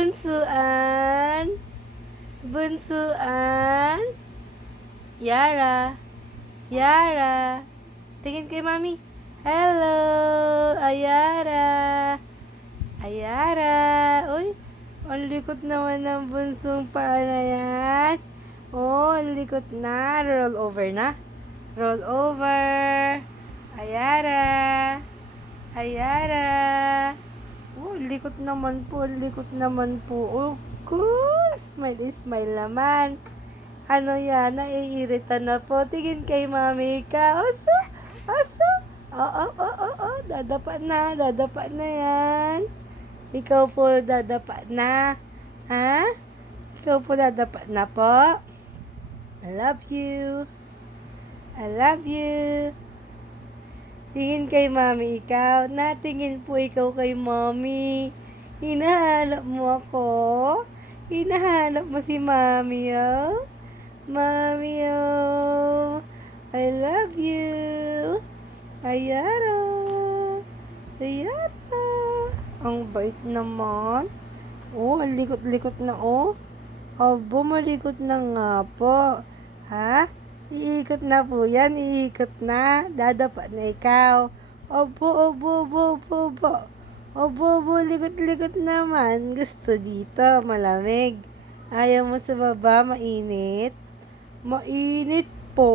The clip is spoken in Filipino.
Bunsuan. Bunsuan. Yara. Yara. Tingin kay mami. Hello, Ayara. Ayara. Uy, ang likot naman ng bunsong paa na yan. Oh, ang likot na. Roll over na. Roll over. Ayara. Ayara. Oh, likot naman po. Likot naman po. Oh, cool. Smile, smile naman. Ano yan? Naiirita na po. Tingin kay mami ka. Oso. Oso. Oo. Dadapa na. Dadapa na yan. Ikaw po dadapa na. Ha? Ikaw po dadapa na po. I love you. I love you. Tingin kay mami ikaw. Natingin po ikaw kay mami. Hinahanap mo ako. Hinahanap mo si mami, oh. Mami, oh. I love you. Ayara. Ayara. Ang bait naman. Oh, ang likot-likot na, oh. Abo, malikot na nga po. Ha? Iikot na po yan. Iikot na. Dadapa na ikaw. Obo. Obo, likot-likot naman. Gusto dito, malamig. Ayaw mo sa baba, mainit. Mainit po.